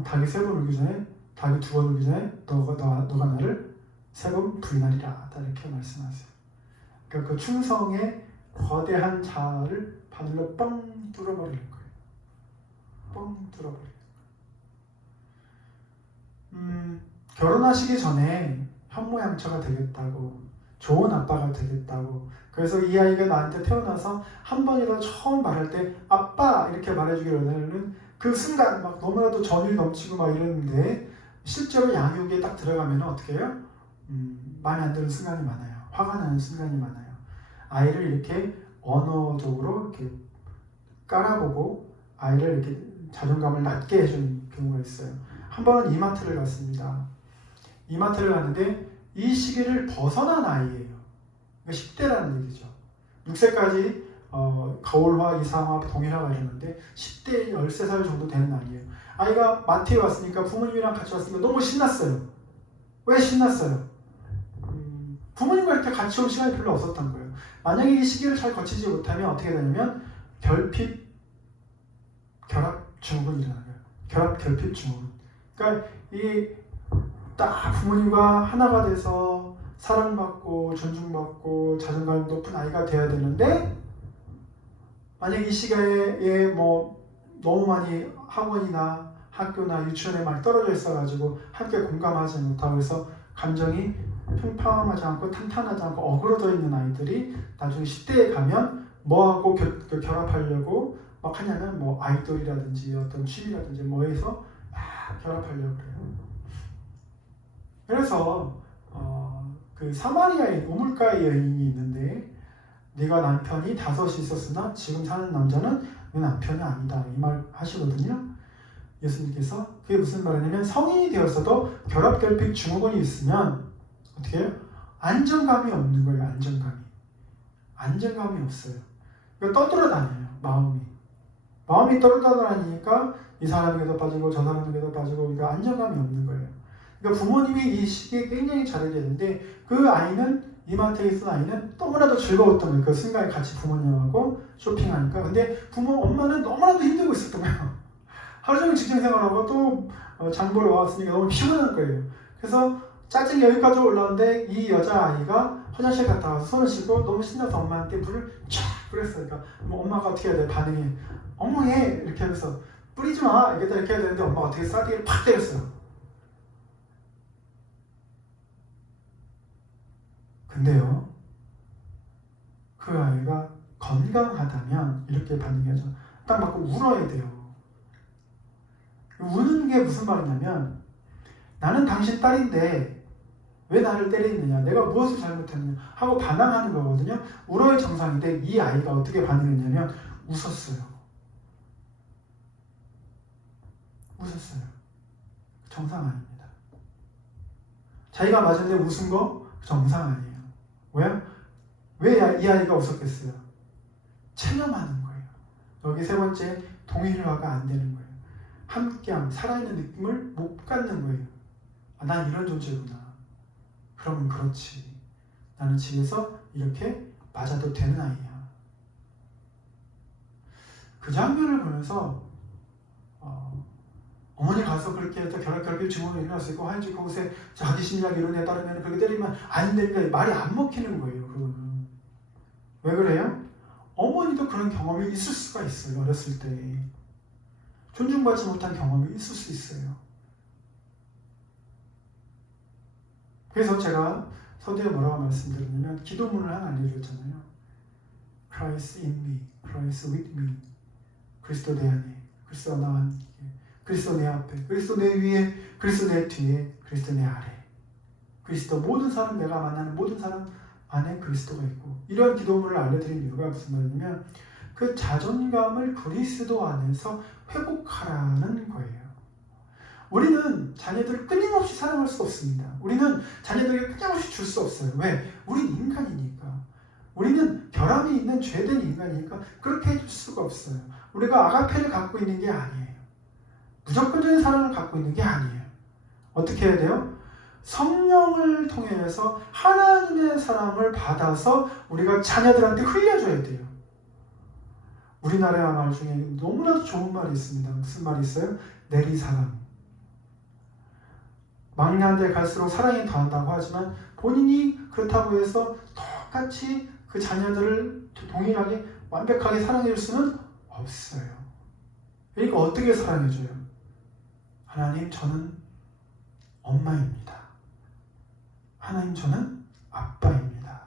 닭이 3번 울기 전에, 닭이 2번 울기 전에 너가 나를 3번 부인하리라. 이렇게 말씀하세요. 그러니까 그 충성의 거대한 자아를 바늘로 뻥 뚫어버리는 거예요. 뻥 뚫어버리는 거예요. 결혼하시기 전에 현모양처가 되겠다고, 좋은 아빠가 되겠다고, 그래서 이 아이가 나한테 태어나서 한 번이라도 처음 말할 때 아빠 이렇게 말해주기로는 그 순간 막 너무나도 전율이 넘치고 막 이러는데 실제로 양육에 딱 들어가면 어떻게 해요? 마음에 안 드는 순간이 많아요. 화가 나는 순간이 많아요. 아이를 이렇게 언어적으로 이렇게 깔아보고 아이를 이렇게 자존감을 낮게 해주는 경우가 있어요. 한 번은 이마트를 갔습니다. 이마트를 갔는데 이 시기를 벗어난 아이예요. 10대라는 얘기죠. 6세까지 가올화, 이상화, 동일화가 이러는데 10대 13살 정도 되는 아이예요. 아이가 마트에 왔으니까 부모님이랑 같이 왔으니까 너무 신났어요. 왜 신났어요? 부모님과 이렇게 같이 올 시간이 별로 없었던 거예요. 만약에 이 시기를 잘 거치지 못하면 어떻게 되냐면 결핍, 결합 증후군이 일어나요. 결합, 결핍 증후군. 그러니까 이 딱 부모님과 하나가 돼서 사랑받고 존중받고 자존감 높은 아이가 돼야 되는데 만약 이 시기에 너무 많이 학원이나 학교나 유치원에 많이 떨어져 있어가지고 함께 공감하지 못하고 해서 감정이 평평하지 않고 탄탄하지 않고 어그러져 있는 아이들이 나중에 10대에 가면 뭐하고 결합하려고 막 하냐면 아이돌이라든지 어떤 취미라든지 뭐해서 결합하려고 그래요. 그래서 그 사마리아의 우물가의 여인이 있는데 네가 남편이 5이 있었으나 지금 사는 남자는 내 남편이 아니다 이 말 하시거든요. 예수님께서 그게 무슨 말이냐면 성인이 되었어도 결합결핍 증후군이 있으면 어떻게 해요? 안정감이 없는 거예요. 안정감이 없어요. 그러니까 떠돌아다녀요. 마음이 떠돌아다니니까 이 사람에게도 빠지고 저 사람에게도 빠지고 그러니까 안정감이 없는 거예요. 그러니까 부모님이 이 시기에 굉장히 잘해야 되는데 그 아이는 이마트에 있던 아이는 너무나도 즐거웠던 거예요. 그 순간에 같이 부모님하고 쇼핑하니까. 근데 엄마는 너무나도 힘들고 있었던 거예요. 하루 종일 직장 생활하고 또 장보러 왔으니까 너무 피곤한 거예요. 그래서 짜증이 여기까지 올라오는데 이 여자아이가 화장실 갔다 와서 손을 씻고 너무 신나서 엄마한테 물을 쫙 뿌렸어요. 그러니까 엄마가 어떻게 해야 돼? 반응이 어머해! 이렇게 하면서 뿌리지 마! 이렇게 해야 되는데 엄마가 어떻게 싸대기를 팍 때렸어요. 근데요, 그 아이가 건강하다면 이렇게 반응하죠. 딱 맞고 울어야 돼요. 우는 게 무슨 말이냐면 나는 당신 딸인데 왜 나를 때리느냐, 내가 무엇을 잘못했느냐 하고 반항하는 거거든요. 울어야 정상인데 이 아이가 어떻게 반응했냐면 웃었어요. 정상 아닙니다. 자기가 맞은데 웃은 거 정상 아니에요. 왜 이 아이가 웃었겠어요? 체념하는 거예요. 여기 세 번째, 동일화가 안 되는 거예요. 함께함, 살아있는 느낌을 못 갖는 거예요. 난 이런 존재구나. 그러면 그렇지. 나는 집에서 이렇게 맞아도 되는 아이야. 그 장면을 보면서 어머니 가서 그렇게 해서 결핍 증후군이 일어났을 거 하인지 그곳에 자기 심리학 이론에 따르면 그렇게 때리면 안 되니까 말이 안 먹히는 거예요. 그거는. 왜 그래요? 어머니도 그런 경험이 있을 수가 있어요. 어렸을 때. 존중받지 못한 경험이 있을 수 있어요. 그래서 제가 서두에 뭐라고 말씀드렸냐면 기도문을 하나 알려줬잖아요. Christ in me, Christ with me. 그리스도 내 안에, 그리스도 나와 함께, 그리스도 내 앞에, 그리스도 내 위에, 그리스도 내 뒤에, 그리스도 내 아래. 그리스도 모든 사람, 내가 만나는 모든 사람 안에 그리스도가 있고, 이런 기도문을 알려드린 이유가 무슨 말이냐면 그 자존감을 그리스도 안에서 회복하라는 거예요. 우리는 자녀들을 끊임없이 사랑할 수 없습니다. 우리는 자녀들에게 끊임없이 줄 수 없어요. 왜? 우린 인간이니까. 우리는 결함이 있는 죄된 인간이니까 그렇게 해줄 수가 없어요. 우리가 아가페를 갖고 있는 게 아니에요. 무조건적인 사랑을 갖고 있는 게 아니에요. 어떻게 해야 돼요? 성령을 통해서 하나님의 사랑을 받아서 우리가 자녀들한테 흘려줘야 돼요. 우리나라 말 중에 너무나도 좋은 말이 있습니다. 무슨 말이 있어요? 내리사랑. 막내한테 갈수록 사랑이 더한다고 하지만 본인이 그렇다고 해서 똑같이 그 자녀들을 동일하게 완벽하게 사랑해 줄 수는 없어요. 그러니까 어떻게 사랑해줘요? 하나님, 저는 엄마입니다. 하나님, 저는 아빠입니다.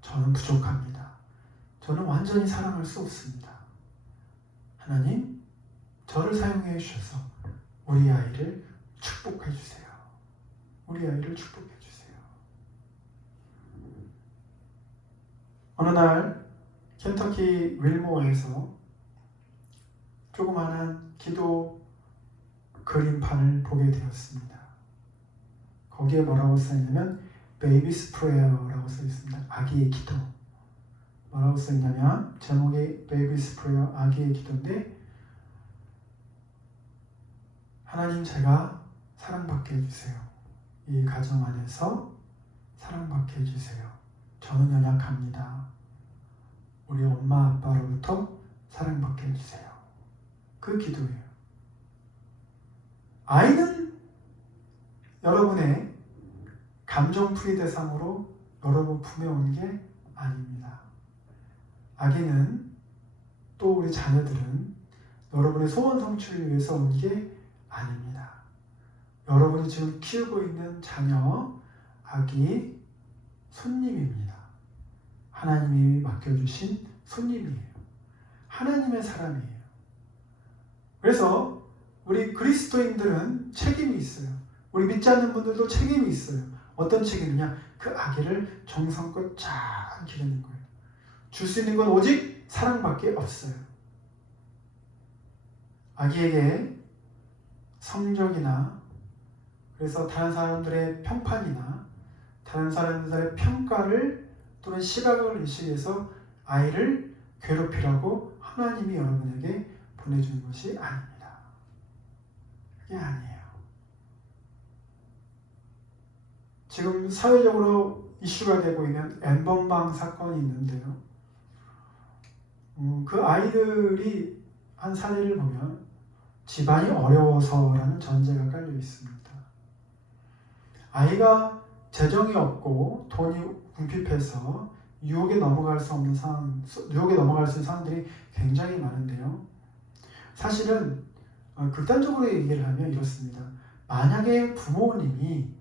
저는 부족합니다. 저는 완전히 사랑할 수 없습니다. 하나님, 저를 사용해 주셔서 우리 아이를 축복해 주세요. 우리 아이를 축복해 주세요. 어느 날 켄터키 윌모어에서 조그마한 기도 그림판을 보게 되었습니다. 거기에 뭐라고 써있냐면 Baby's Prayer라고 써있습니다. 아기의 기도. 뭐라고 써있냐면 제목이 Baby's Prayer, 아기의 기도인데, 하나님, 제가 사랑받게 해주세요. 이 가정 안에서 사랑받게 해주세요. 저는 연약합니다. 우리 엄마 아빠로부터 사랑받게 해주세요. 그 기도예요. 아이는 여러분의 감정풀이 대상으로 여러분 품에 온 게 아닙니다. 아기는, 또 우리 자녀들은 여러분의 소원 성취를 위해서 온 게 아닙니다. 여러분이 지금 키우고 있는 자녀, 아기, 손님입니다. 하나님이 맡겨주신 손님이에요. 하나님의 사람이에요. 그래서 우리 그리스도인들은 책임이 있어요. 우리 믿지 않는 분들도 책임이 있어요. 어떤 책임이냐? 그 아기를 정성껏 잘 기르는 거예요. 줄 수 있는 건 오직 사랑밖에 없어요. 아기에게 성적이나, 그래서 다른 사람들의 평판이나 다른 사람들의 평가를 또는 시각을 의식해서 아이를 괴롭히라고 하나님이 여러분에게 보내주는 것이 아닙니다. 그게 아니에요. 지금 사회적으로 이슈가 되고 있는 N번방 사건이 있는데요. 그 아이들이 한 사례를 보면 집안이 어려워서라는 전제가 깔려 있습니다. 아이가 재정이 없고 돈이 궁핍해서 유혹에 넘어갈 수 있는 상황들이 굉장히 많은데요. 사실은 극단적으로 얘기를 하면 이렇습니다. 만약에 부모님이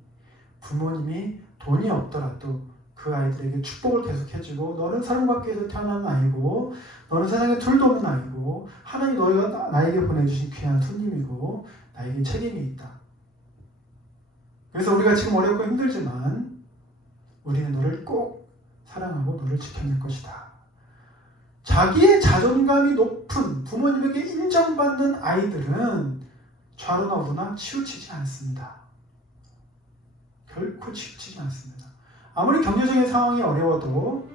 돈이 없더라도 그 아이들에게 축복을 계속 해주고, 너는 사랑받기 위해서 태어난 아이고, 너는 세상에 둘도 없는 아이고, 하나님 너희가 나에게 보내주신 귀한 손님이고, 나에게 책임이 있다. 그래서 우리가 지금 어렵고 힘들지만 우리는 너를 꼭 사랑하고 너를 지켜낼 것이다. 자기의 자존감이 높은, 부모님에게 인정받는 아이들은 좌로나 우로나 치우치지 않습니다. 결코 치우치지 않습니다. 아무리 경제적인 상황이 어려워도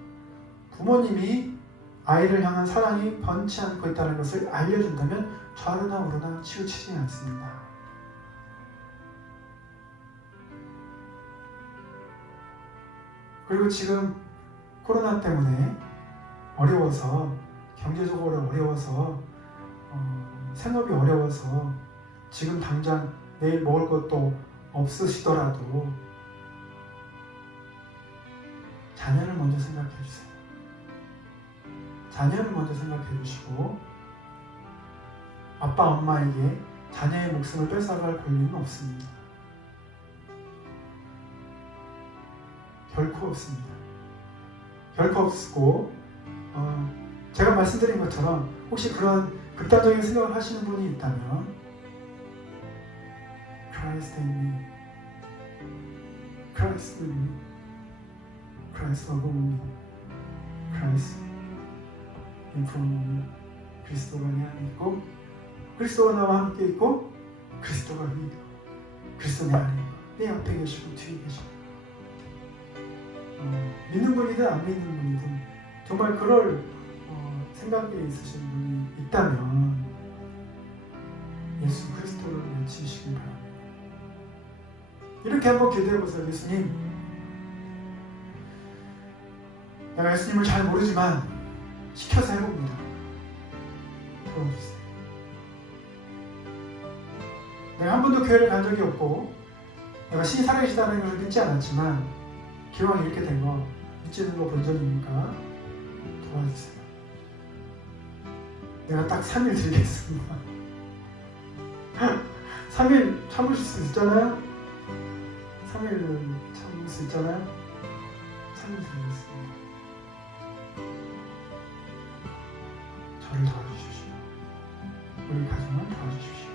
부모님이 아이를 향한 사랑이 변치 않고 있다는 것을 알려준다면 좌로나 우로나 치우치지 않습니다. 그리고 지금 코로나 때문에 어려워서, 경제적으로 어려워서, 생업이 어려워서 지금 당장 내일 먹을 것도 없으시더라도 자녀를 먼저 생각해 주세요. 자녀를 먼저 생각해 주시고, 아빠 엄마에게 자녀의 목숨을 뺏어갈 권리는 없습니다. 결코 없습니다. 결코 없고, 제가 말씀드린 것처럼 혹시 그런 극단적인 생각을 하시는 분이 있다면 Christ in me, Christ in me, Christ over me, Christ 인품은 그리스도가 내 안에 있고 그리스도가 나와 함께 있고 그리스도가 그리스도 내 안에 있고 내 옆에 계시고 뒤에 계시고 믿는 분이든 안 믿는 분이든 정말 그럴 생각에 있으신 분이 있다면 예수 그리스도를 외치시길 바랍니다. 이렇게 한번 기도해보세요. 예수님, 내가 예수님을 잘 모르지만 시켜서 해봅니다. 도와주세요. 내가 한 번도 교회를 간 적이 없고 내가 신이 살아계시다는 것을 믿지 않았지만 기왕 이렇게 된 거 믿지는 거 본전입니까? 도와주세요. 내가 딱 3일 드리겠습니다. 3일 참으실 수 있잖아요? 3일은 참을 수 있잖아요? 3일 드리겠습니다. 저를 도와주십시오. 우리 가정을 도와주십시오.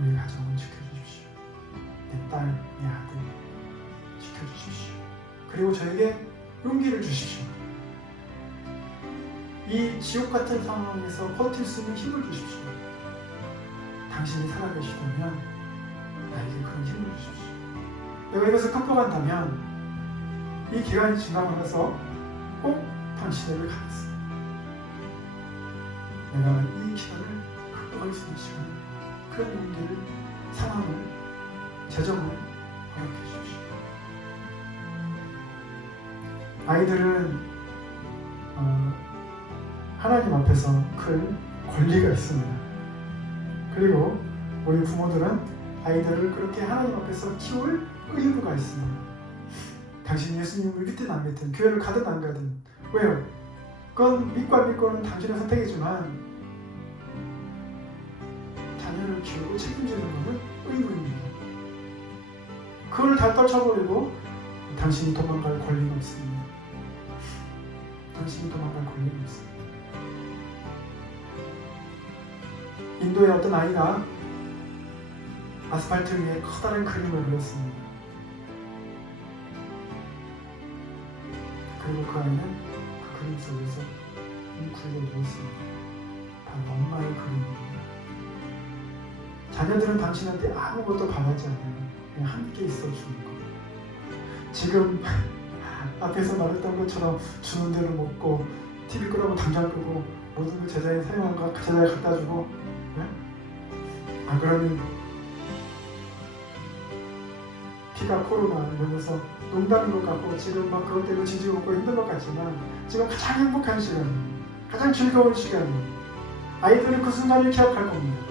우리 가정을 지켜주십시오. 내 딸, 내 아들 지켜주십시오. 그리고 저에게 용기를 주십시오. 이 지옥 같은 상황에서 버틸 수 있는 힘을 주십시오. 당신이 살아계시다면 나에게 그런 힘을 주십시오. 내가 이것을 극복한다면 이 기간이 지나고 나서 꼭 당신에게 가겠습니다. 내가 이 기간을 극복할 수 있는 시간을, 그런 용기를, 상황을, 재정을 허락해 주십시오. 아이들은 하나님 앞에서 큰 권리가 있습니다. 그리고 우리 부모들은 아이들을 그렇게 하나님 앞에서 키울 의무가 있습니다. 당신이 예수님을 믿든 안 믿든, 교회를 가든 안 가든. 왜요? 그건 믿고 안 믿고는 당신의 선택이지만 자녀를 키우고 책임지는 것은 의무입니다. 그걸 다 떨쳐버리고 당신이 도망갈 권리는 없습니다. 당신이 도망갈 권리는 없습니다. 인도의 어떤 아이가 아스팔트 위에 커다란 그림을 그렸습니다. 그리고 그 아이는 그 그림 속에서 웅크려 누웠습니다. 바로 엄마의 그림입니다. 자녀들은 당신한테 아무것도 바라지 않아요. 그냥 함께 있어주는 거. 지금 앞에서 말했던 것처럼 주는 대로 먹고 TV 끄라고 당장 끄고 모든 걸 제자에 사용한 거 제자에 갖다 주고, 네? 안 그러면 피가 코로나 이러면서 농담인 것 같고 지금 막 그것 때문에 지지고 먹고 힘든 것 같지만 지금 가장 행복한 시간이에요. 가장 즐거운 시간이에요. 아이들은 그 순간을 기억할 겁니다.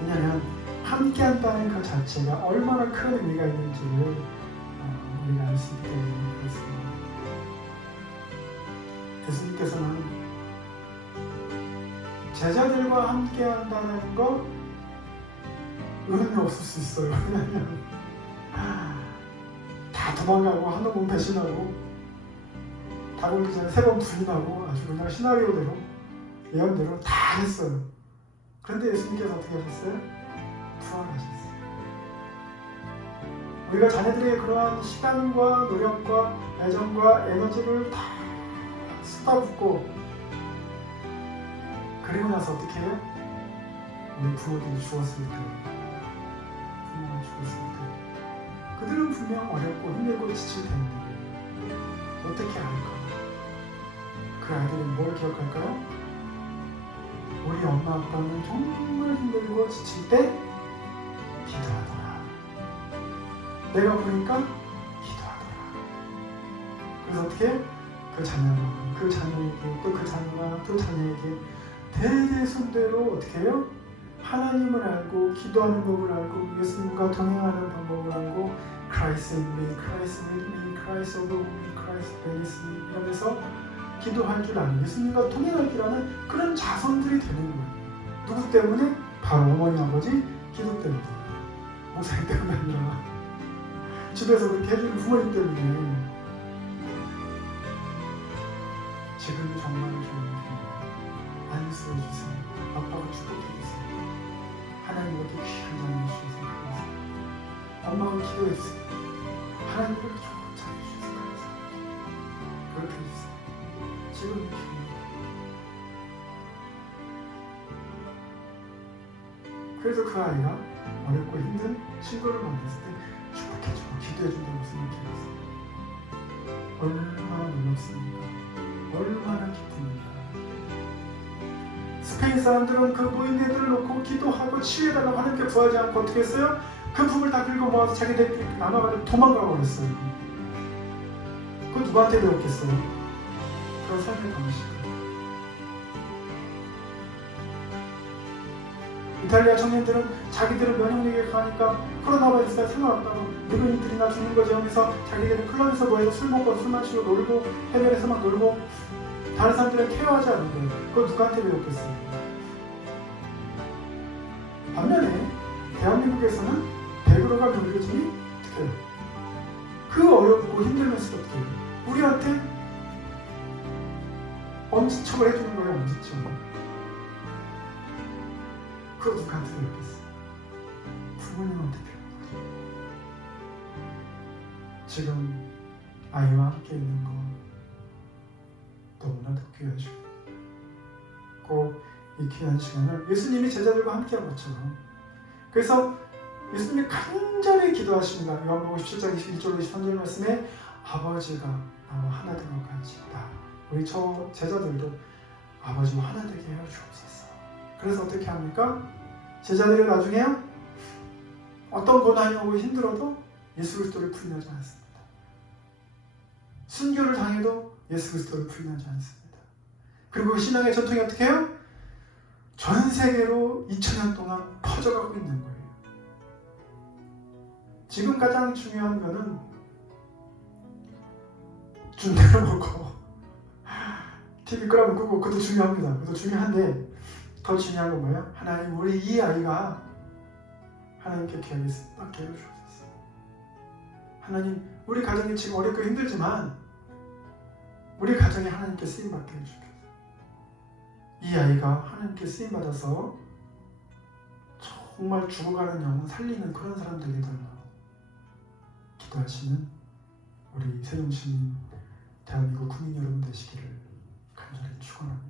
왜냐하면 함께 한다는 그 자체가 얼마나 큰 의미가 있는지를 우리가 알 수 있기 때문에 그렇습니다. 예수님께서는 제자들과 함께 한다는 거 의미 없을 수 있어요. 왜냐하면 다 도망가고 한 놈은 배신하고 다 오기 전에 3번 부인하고 아주 그냥 시나리오대로 예언대로 다 했어요. 그런데 예수님께서 어떻게 하셨어요? 부활하셨어요. 우리가 자녀들에게 그러한 시간과 노력과 애정과 에너지를 다 쏟아붓고 그리고 나서 어떻게 해요? 우리 부모들이 죽었을 때, 부모가 죽었을 때 그들은 분명 어렵고 힘들고 지칠 텐데 어떻게 알까? 그 아이들은 뭘 기억할까요? 우리 엄마 아빠는 정말 힘들고 지칠 때 기도하더라. 내가 보니까 기도하더라. 그래서 어떻게? 그 자녀에게 또 그 자녀가 또 자녀에게 대대손대로 어떻게 해요? 하나님을 알고 기도하는 법을 알고 예수님과 동행하는 방법을 알고 Christ in me, Christ with me, Christ over me, Christ beneath me 이러면서 기도할 줄 아는 예수님과 동행할 줄 아는 그런 자손들이 되는 거예요. 누구 때문에? 바로 어머니 아버지 기도 때문에. 목사님 때문이 아니라 집에서 그렇게 해주는 부모님 때문에. 지금 정말 좋은 기회 안수해주세요. 아빠가 축복해주세요. 하나님으로부터 귀한 자녀 주셔서 감사합니다. 엄마가 기도했어요. 하나님 그렇게 좋은 자녀 주셔서 감사합니다. 그렇게 해주세요. 지금 키웁니다. 그래서 그 아이가 어렵고 힘든 친구를 만났을 때 축복해주고 기도해준다고 생각해봤어요. 얼마나 놀랍습니까? 얼마나 기쁩니까? 스페인 사람들은 그 노인 애들을 놓고 기도하고 치유해달라고 하나님께 구하지 않고 어떻게 했어요? 그 품을 다 긁어 모아서 자기들끼리 나눠가지고 도망가 버렸어요. 그거 누구한테 배웠겠어요? 그런 삶의 방식. 이탈리아 청년들은 자기들은 면역력이 강하니까 코로나 바이러스에 상관없다고 늙은이들이나 죽는 거지 하면서 자기들은 클럽에서 모여서 술 먹고 술 마시고 놀고 해변에서 막 놀고 다른 사람들은 케어하지 않는 거예요. 그거 누구한테 배웠겠어요? 반면에 대한민국에서는 100으로가 명료해지니 어떻게 해요? 그 어렵고 힘들면서도 어떻게 해요? 우리한테 엄지척을 해주는 거예요. 엄지척. 그거 누구한테 배웠겠어요? 부모님한테 배운 거죠. 지금 아이와 함께 있는 거 너무나도 귀하죠. 꼭 이 귀한 시간을 예수님이 제자들과 함께한 것처럼, 그래서 예수님이 간절히 기도하십니다. 요한복음 17장 21절 23절 말씀에 아버지가 나와 하나 된 것 같이다. 우리 저 제자들도 아버지와 하나 되게 하여 주옵소서. 그래서 어떻게 합니까? 제자들이 나중에 어떤 고난이 오고 힘들어도 예수 그리스도를 부인하지 않습니다. 순교를 당해도 예수 그리스도를 부인하지 않습니다. 그리고 신앙의 전통이 어떻게 해요? 전 세계로 2000년 동안 퍼져가고 있는 거예요. 지금 가장 중요한 거는 준대로 먹고 TV 끄라면 끄고, 그것도 중요합니다. 그것도 중요한데 더 중요한 건 뭐예요? 하나님, 우리 이 아이가 하나님께 귀하게 쓰임받게 해주옵소서. 하나님, 우리 가정이 지금 어렵고 힘들지만 우리 가정이 하나님께 쓰임받게 해주옵소서. 이 아이가 하나님께 쓰임받아서 정말 죽어가는 영혼 살리는 그런 사람 되게 달라고 기도하시는 우리 세종시민 대한민국 국민 여러분 되시기를 간절히 축원합니다.